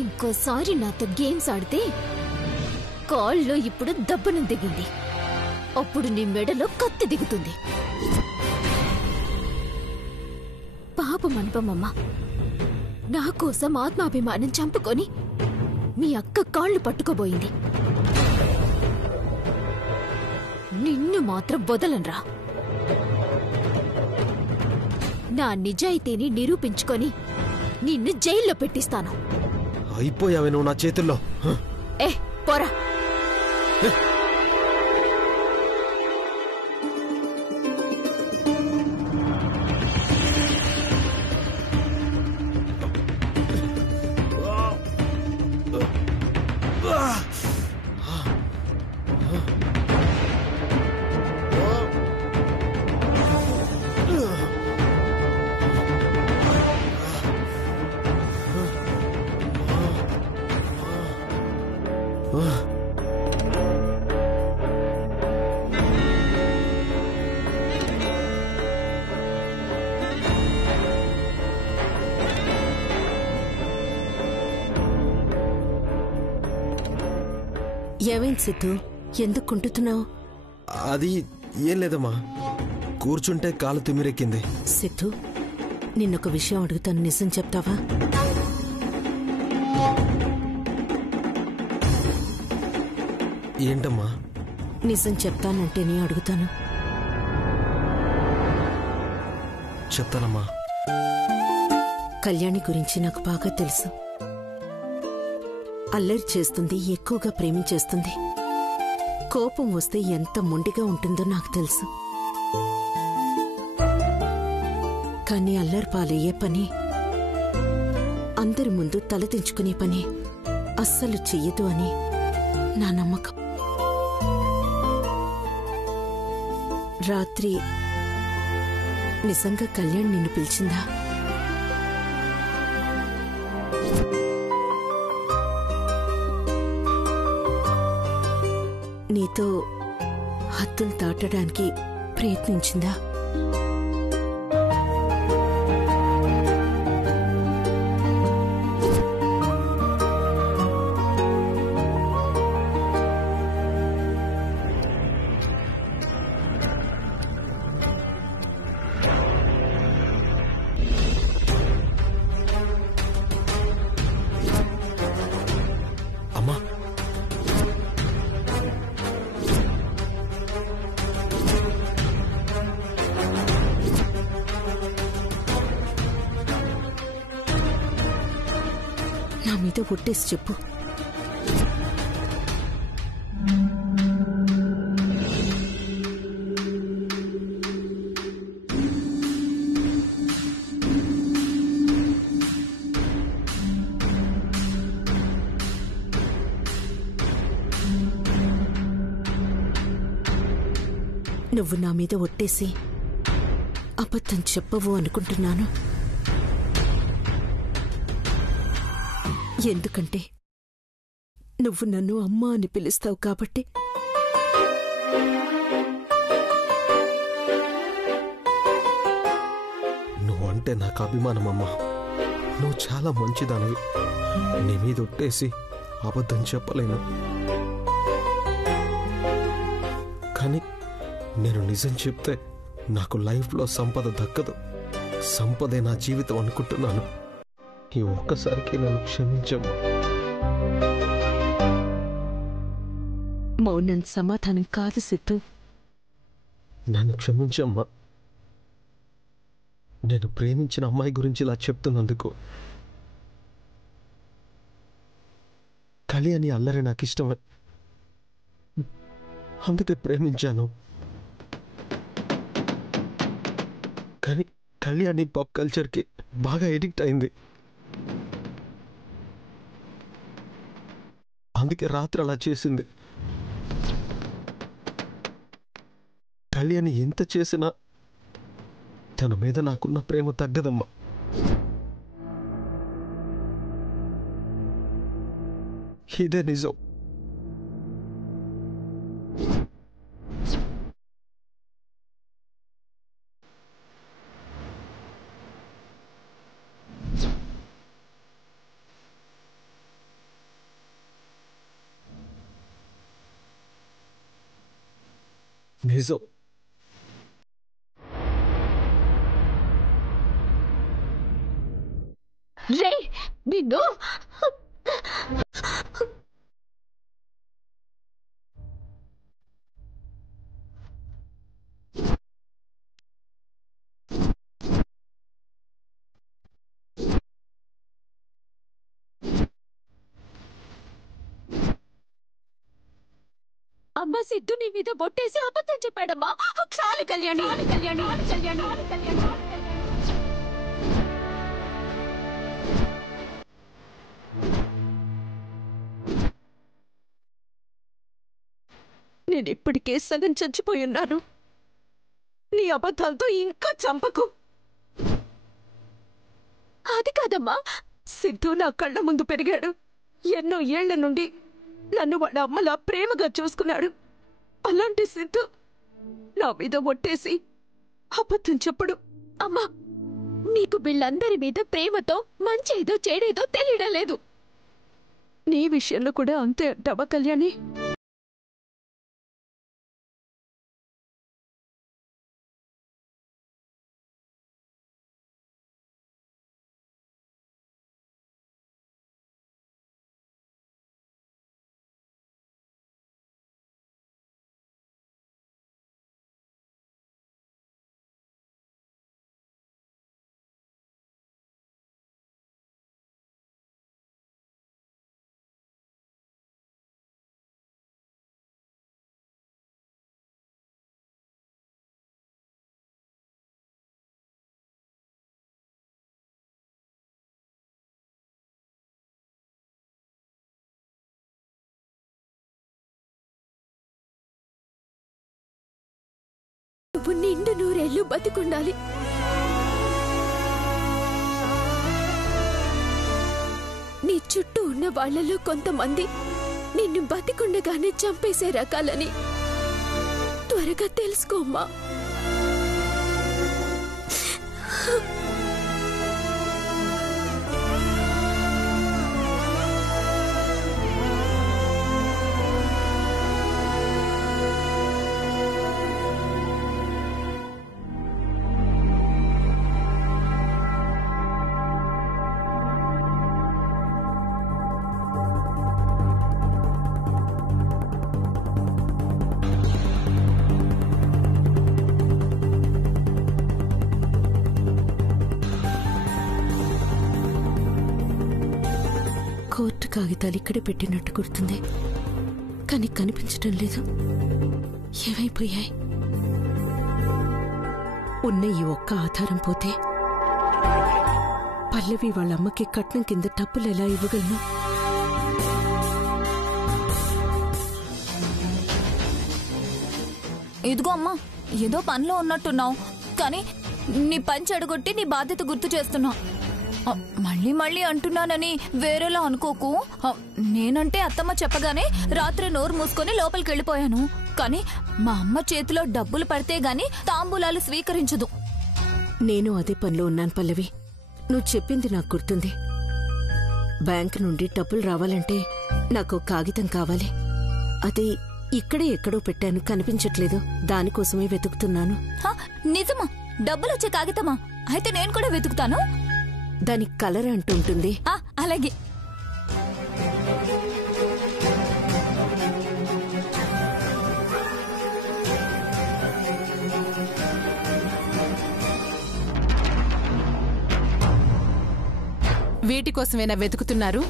ఇంకోసారి నాతో గేమ్స్ ఆడితే కాల్లో ఇప్పుడు దబ్బనం దిగింది. అప్పుడు నీ మెడలో కత్తి దిగుతుంది. పాపం అనుపమమ్మ, నా కోసం ఆత్మాభిమానం చంపుకొని మీ అక్క కాళ్ళు పట్టుకోబోయింది. నిన్ను మాత్రం వదలనరా. నా నిజాయితీని నిరూపించుకొని నిన్ను జైల్లో పెట్టిస్తాను. అయిపోయావే నువ్వు నా చేతుల్లో. పోరా. ఏమైంది సిద్ధు? ఎందుకు కుంటున్నావు? అది ఏం లేదమ్మా, కూర్చుంటే కాలు తిమ్మిరెక్కింది. సిద్ధు, నిన్నొక విషయం అడుగుతాను, నిజం చెప్తావా? ఏంటమ్మా? నిజం చెప్తానంటే నీ అడుగుతాను. చెప్తానమ్మా. కళ్యాణి గురించి నాకు బాగా తెలుసు. అల్లరి చేస్తుంది, ఎక్కువగా ప్రేమించేస్తుంది. కోపం వస్తే ఎంత మొండిగా ఉంటుందో నాకు తెలుసు. కానీ అల్లరి పాలయ్యే పని, అందరి ముందు తలదించుకునే పని అస్సలు చెయ్యదు అని నా నమ్మకం. రాత్రి నిజంగా కళ్యాణ్ నిన్ను పిలిచిందా? నీతో హద్దులు దాటడానికి ప్రయత్నించిందా? అమ్మా, నా మీద ఒట్టేసి చెప్పు. నువ్వు నా మీద ఒట్టేసి అబద్ధం చెప్పవు అనుకుంటున్నాను. ఎందుకంటే నువ్వు నన్ను అమ్మా అని పిలుస్తావు కాబట్టి. నువ్వంటే నాకు అభిమానమమ్మా. నువ్వు చాలా మంచిదానివి. నీ మీద ఒట్టేసి అబద్ధం చెప్పలేను. కానీ నేను నిజం చెప్తే నాకు లైఫ్లో సంపద దక్కదు. సంపదే నా జీవితం అనుకుంటున్నాను. ఈ ఒక్కసారికి నన్ను క్షమించమ్మా. మౌనం సమాధానం కాదు సిద్ధు. నన్ను క్షమించమ్మా. నేను ప్రేమించిన అమ్మాయి గురించి ఇలా చెప్తున్నందుకు. కళ్యాణి అల్లరి నాకు ఇష్టమే, అందుకే ప్రేమించాను. కానీ కళ్యాణి పాప్ కల్చర్కి బాగా ఎడిక్ట్ అయింది. అందుకే రాత్రి అలా చేసింది. కళ్యాణి ఎంత చేసినా తన మీద నాకున్న ప్రేమ తగ్గదమ్మా. ఇదే నిజం. నిజం. రే నిన్ను అమ్మ సిద్ధు నీ మీద బొట్టేసి అబద్ధం చెప్పాడమ్మా. చాలు కళ్యాణి, కళ్యాణి, కళ్యాణి, కళ్యాణి. నేను ఇప్పటికే సగం చచ్చిపోయి ఉన్నాను. నీ అబద్ధాలతో ఇంకా చంపకు. అది కాదమ్మా, సిద్ధు నా కళ్ళ ముందు పెరిగాడు. ఎన్నో ఏళ్ల నుండి నన్ను వాళ్ళ అమ్మలా ప్రేమగా చూసుకున్నాడు. అలాంటి సిద్ధు నా మీద ఒట్టేసి అబద్ధం చెప్పడు. అమ్మా, నీకు వీళ్ళందరి మీద ప్రేమతో మంచేదో చెడేదో తెలియడం లేదు. నీ విషయంలో కూడా అంతే అంటావా కళ్యాణి? నువ్వు నిండు నూరేళ్లు బతికుండాలి. నీ చుట్టూ ఉన్న వాళ్లలో కొంతమంది నిన్ను బతికుండగానే చంపేసే రకాలని త్వరగా తెలుసుకోమ్మా. కోర్టు కాగితాలు ఇక్కడే పెట్టినట్టు గుర్తుంది, కానీ కనిపించటం లేదు. ఏమైపోయాయి? ఉన్న ఈ ఒక్క ఆధారం పోతే పల్లవి వాళ్ళ అమ్మకి కట్నం కింద డబ్బులు ఎలా ఇవ్వగలను? ఇదిగో అమ్మా, ఏదో పనిలో ఉన్నట్టున్నావు, కానీ నీ పని చెడగొట్టి నీ బాధ్యత గుర్తు చేస్తున్నావు. మళ్ళీ మళ్ళీ అంటున్నానని వేరేలా అనుకోకు. నేనంటే అత్తమ్మ చెప్పగానే రాత్రి నోరు మూసుకొని లోపలికి వెళ్ళిపోయాను. కానీ మా అమ్మ చేతిలో డబ్బులు పడితే గాని తాంబూలాలు స్వీకరించదు. నేను అదే పనిలో ఉన్నాను పల్లవి. నువ్వు చెప్పింది నాకు గుర్తుంది. బ్యాంకు నుండి డబ్బులు రావాలంటే నాకు కాగితం కావాలి. అది ఇక్కడే ఎక్కడో పెట్టాను, కనిపించట్లేదు. దానికోసమే వెతుకుతున్నాను. నిజమా? డబ్బులు వచ్చే కాగితమా? అయితే నేను కూడా వెతుకుతాను. దానికి కలర్ అంటుంటుంది. అలాగే. వీటి కోసమేనా వెతుకుతున్నారు?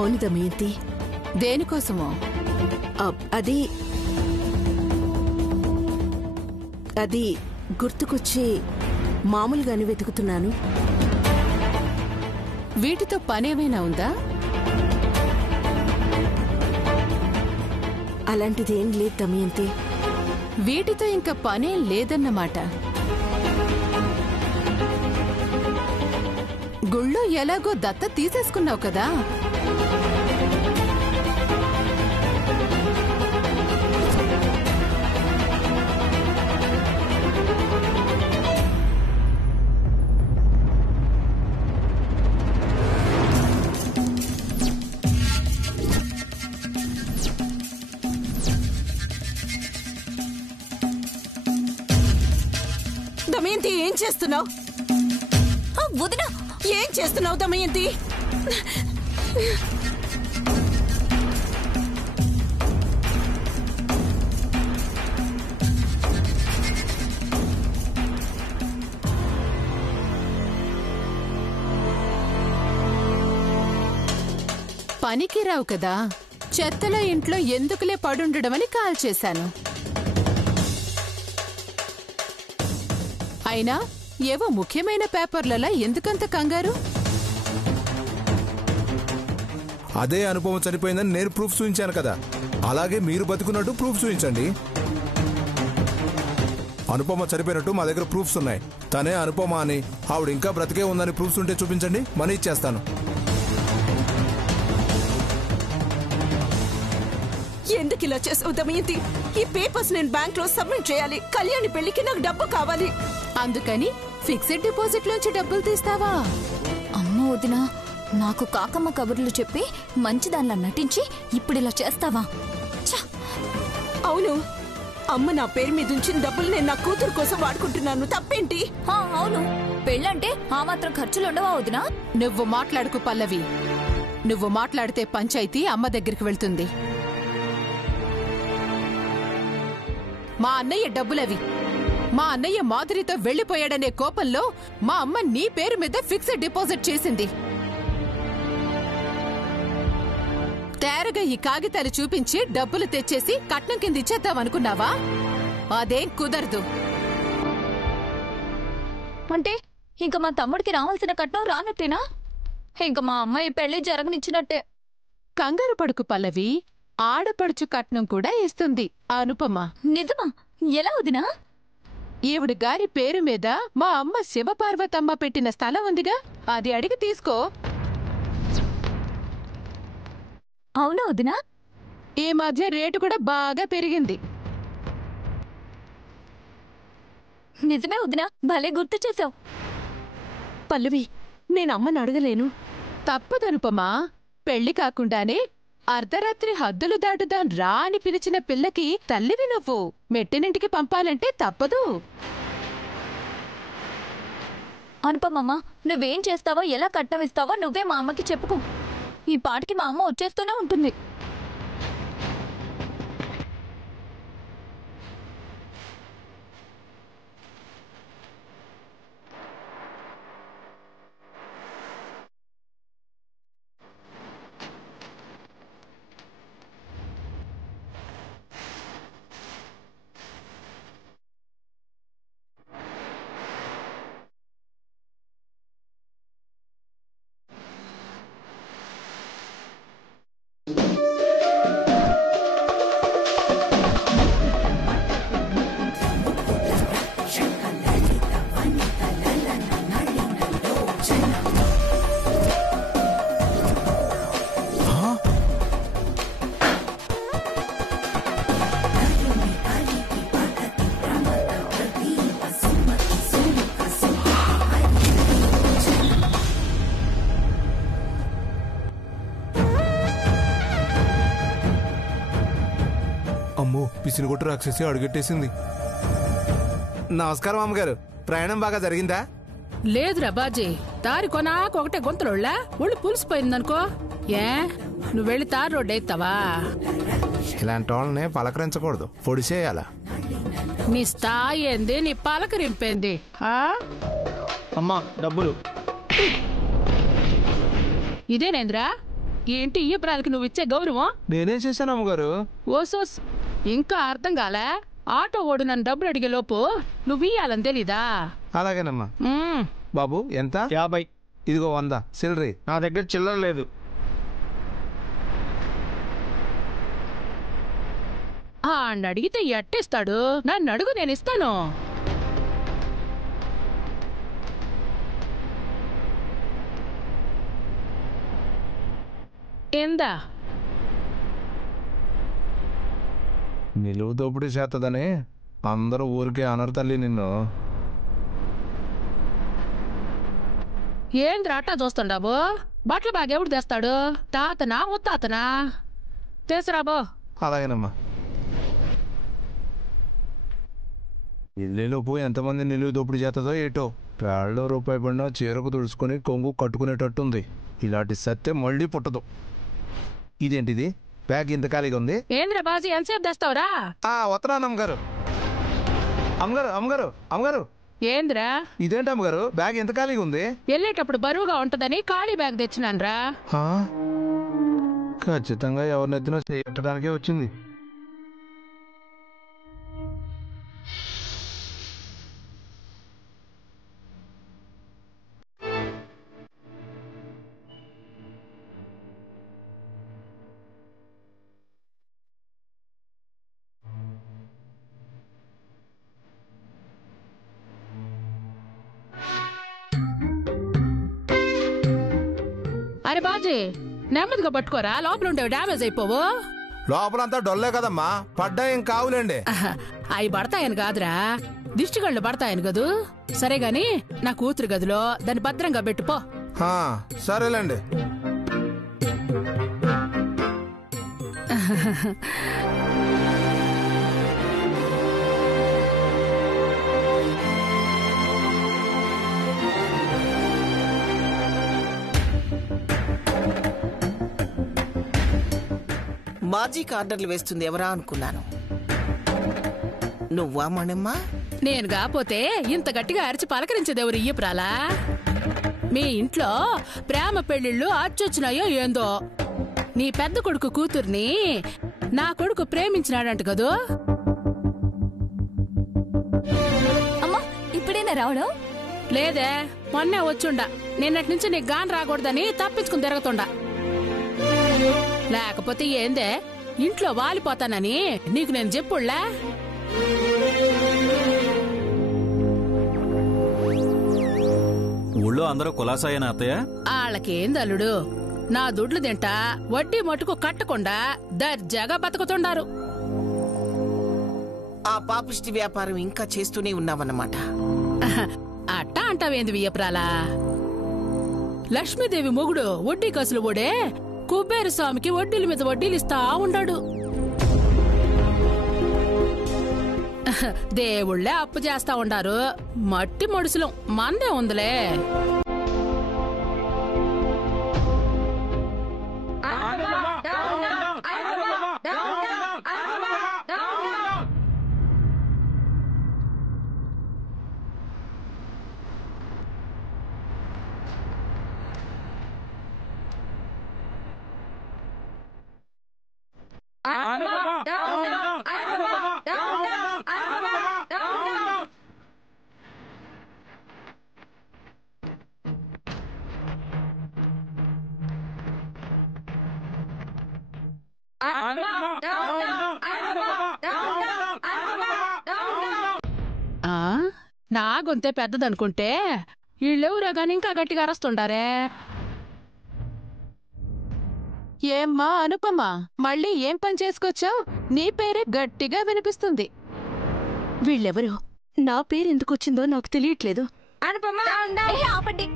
అవును దమయంతి. దేనికోసమో? అది అది గుర్తుకొచ్చి మామూలుగానే వెతుకుతున్నాను. వీటితో పనేమైనా ఉందా? అలాంటిదేం లేదు దమయంతి. వీటితో ఇంకా పనేం లేదన్నమాట. గుళ్ళో ఎలాగో దత్త తీసేసుకున్నావు కదా. దమయంతి, ఏం చేస్తున్నావు? వదినా, ఏం చేస్తున్నావు దమయంతి? పనికి రావు కదా, చెత్తలో ఇంట్లో ఎందుకులే పడుండడమని కాల్ చేశాను. అయినా ఏవో ముఖ్యమైన పేపర్లలో ఎందుకంత కంగారు? అదే అనుపమ చనిపోయిందని నేను ప్రూఫ్ చూపించాను కదా, అలాగే మీరు బతుకున్నట్టు ప్రూఫ్ చూపించండి. అనుపమ చనిపోయినట్టు మా దగ్గర ప్రూఫ్స్ ఉన్నాయి. తనే అనుపమ అని, ఆవిడ ఇంకా బ్రతికే ఉందని ప్రూఫ్స్ ఉంటే చూపించండి, మనీ ఇచ్చేస్తాను. ఎందుకు ఇలా చేసావు దమయంతి? ఈ పేపర్స్ నేను బ్యాంక్ లో సబ్మిట్ చేయాలి. కళ్యాణి పెళ్లికి నాకు డబ్బు కావాలి. అందుకని ఫిక్స్డ్ డిపాజిట్ లోంచి డబ్బులు తీస్తావా? అమ్మ వదినా, నాకు కాకమ్మ కబుర్లు చెప్పి మంచిదానిలా నటించి ఇప్పుడు ఇలా చేస్తావా? అవును, అమ్మ నా పేరు మీద ఉంచిన డబ్బులు నేను నా కూతురు కోసం వాడుకుంటున్నాను. తప్పేంటి? అవును, పెళ్ళంటే ఆ మాత్రం ఖర్చులుండవా వదినా? నువ్వు మాట్లాడుకు పల్లవి. నువ్వు మాట్లాడితే పంచాయతీ అమ్మ దగ్గరికి వెళ్తుంది. మా అన్నయ్య డబ్బులవి. మా అన్నయ్య మాధురితో వెళ్లిపోయాడనే కోపంలో మా అమ్మ నీ పేరు మీద ఫిక్స్డ్ డిపాజిట్ చేసింది. తేరగా ఈ కాగితాలు చూపించి డబ్బులు తెచ్చేసి కట్నం కింద ఇచ్చేద్దామనుకున్నావా? అదేం కుదరదు. అంటే ఇంక మా తమ్ముడికి రావాల్సిన కట్నం రానట్టేనా? ఇంక మా అమ్మాయి పెళ్లి జరగనిచ్చినట్టే. కంగారు పడుకు పల్లవి. ఆడపడుచు కట్నం కూడా ఇస్తుంది అనుపమ. నిజమా? ఎలా వదినా? ఈవిడ గారి పేరు మీద మా అమ్మ శివపార్వతమ్మ పెట్టిన స్థలం ఉందిగా, అది అడిగి తీసుకో. అవునా వదినా? ఈ మధ్య రేటు కూడా బాగా పెరిగింది. నిజమే వదినా, భలే గుర్తు చేసావు. పల్లవి, నేను అమ్మని అడగలేను. తప్పదనుపమా. పెళ్లి కాకుండానే అర్ధరాత్రి హద్దులు దాటుదాం రా అని పిలిచిన పిల్లకి తల్లివి నువ్వు. మెట్టినింటికి పంపాలంటే తప్పదు. అనుపమమ్మ, నువ్వేం చేస్తావో ఎలా కట్నం ఇస్తావో నువ్వే మా అమ్మకి చెప్పుకో. ఈ పాటికి మా అమ్మ వచ్చేస్తూనే ఉంటుంది. అమ్మో, పిసినిగొట్టు రాక్షసి అడుగెట్టేసింది. నమస్కారం అమ్మగారు, ప్రయాణం బాగా జరిగిందా? లేదురా బాజీ, దారి కొనాక ఒకటే గొంతులోళ్ళ ఒళ్ళు పులిసిపోయిందనుకో. ఏ నువ్వు వెళ్ళి తారు రోడ్డు ఎత్తావా? ఇలాంటి వాళ్ళని పలకరించకూడదు, పొడిసేయాల. నీ స్థాయి ఏంది, నీ పలకరింపేంది? అమ్మా డబ్బులు. ఇదేనేంద్రా? ఏంటి ఇయ్యప్రాలకి నువ్వు ఇచ్చే గౌరవం? నేనేం చేశాను అమ్మగారు? ఓసోస్, ఇంకా అర్థం కాలే? ఆటో ఓడు నన్ను డబ్బులు అడిగే లోపు నువ్వు ఇయ్యాలని తెలీదా? అలాగేనమ్మా. బాబు ఎంత? 50. ఇదిగో 100 సిల్లరీ. నా దగ్గర చిల్లర లేదు. అడిగితే ఎట్టిస్తాడు? నన్ను అడుగు, నేను ఇస్తాను. ఏందా? నిలువు దోపిడీ చేస్తదని అందరూ ఊరికే అనరు తల్లి నిన్ను. ఏంద్రా అట్టా చూస్తుండాబు? బట్టలు బాగా ఎవడు తెస్తాడు? తాతనా ముత్తాతనా? తీసురాబో. అలాగేనమ్మా. ఇల్లులోపు ఎంతమంది నిలువు దోపిడీ చేస్తుందో ఏటో. పేళ్ళలో రూపాయి పడినా చీరకు తుడుచుకొని కొంగు కట్టుకునేటట్టుంది. ఇలాంటి సత్యం మళ్ళీ పుట్టదు. ఇదేంటిది? బ్యాగ్ ఇంత ఖాళీగా ఉంది. ఏంద్రా బాజీ, ఎంతసేపు తెస్తావురా? వస్తున్నాను అమ్మగారు. అమ్మగారు అమ్మగారు అమ్మగారు. ఏంద్రా? ఇదేంటి అమ్మగారు, బ్యాగ్ ఎంత ఖాళీగా ఉంది? వెళ్ళేటప్పుడు బరువుగా ఉంటదని ఖాళీ బ్యాగ్ తెచ్చినాన్రా. ఖచ్చితంగా ఎవరినెత్తినా చేయడానికే వచ్చింది. అరే బాజీ, నెమ్మదిగా పట్టుకోరా, లోపల ఉంటే డ్యామేజ్ అయిపోవు. లోపలంతా డొల్లే కదమ్మా, పడ్డా ఏం కావులేండి. అవి పడతాయని కాదురా, దిష్టిగళ్ళు పడతాయని కదూ. సరే గాని నా కూతురు గదిలో దాన్ని భద్రంగా పెట్టుపో. సరేలేండి. బాజీకి ఆర్డర్లు వేస్తుంది ఎవరా అనుకున్నాను. నువ్వా మణిమ్మా? నేను కాపోతే ఇంత గట్టిగా అరిచి పలకరించేది ఎవరు ఇయ్యప్రాలా? మీ ఇంట్లో ప్రేమ పెళ్లిళ్ళు అచ్చొచ్చినాయో ఏందో. నీ పెద్ద కొడుకు కూతుర్ని నా కొడుకు ప్రేమించినాడంట కదూ. అమ్మా, ఇప్పుడేనా రావడం? లేదే, మొన్నే వచ్చుండా. నిన్నటి నుంచి నీకు గాని రాకూడదని తప్పించుకుని తిరుగుతుండా. లేకపోతే ఏందే, ఇంట్లో వాలిపోతానని నీకు నేను చెప్పుళ్లా? ఊళ్ళో అందరూ కులాసాయనా అత్తయ్య? వాళ్ళకేందల్లుడు, నా దుడ్లు తింటా వడ్డీ మటుకు కట్టకుండా దర్జాగా బతుకుతుండారు. ఆ పాపిష్టి వ్యాపారం ఇంకా చేస్తూనే ఉన్నావన్నమాట. అట్టా అంటావేంది వియ్యప్రాలా? లక్ష్మీదేవి మొగుడు వడ్డీ కసులు ఓడే కుబేరు స్వామికి వడ్డీల మీద వడ్డీలు ఇస్తా ఉండాడు. దేవుళ్లే అప్పు చేస్తా ఉండారు. మట్టి మడుసులం మందే ఉందిలే. నా గొంతే పెద్దదనుకుంటే వీళ్ళెవరో గాని ఇంకా గట్టిగా అరస్తుండారే. ఏమ్మా అనుపమా, మళ్ళీ ఏం పని చేసుకొచ్చావు? నీ పేరే గట్టిగా వినిపిస్తుంది. వీళ్ళెవరు? నా పేరెందుకొచ్చిందో నాకు తెలియట్లేదు. ఆపండి,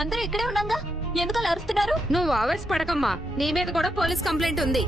అందరూ ఇక్కడే ఉన్నాగా, ఎందుకు అలా అరుస్తున్నారు? నువ్వు ఆవేశ పడకమ్మా, నీ మీద కూడా పోలీస్ కంప్లైంట్ ఉంది.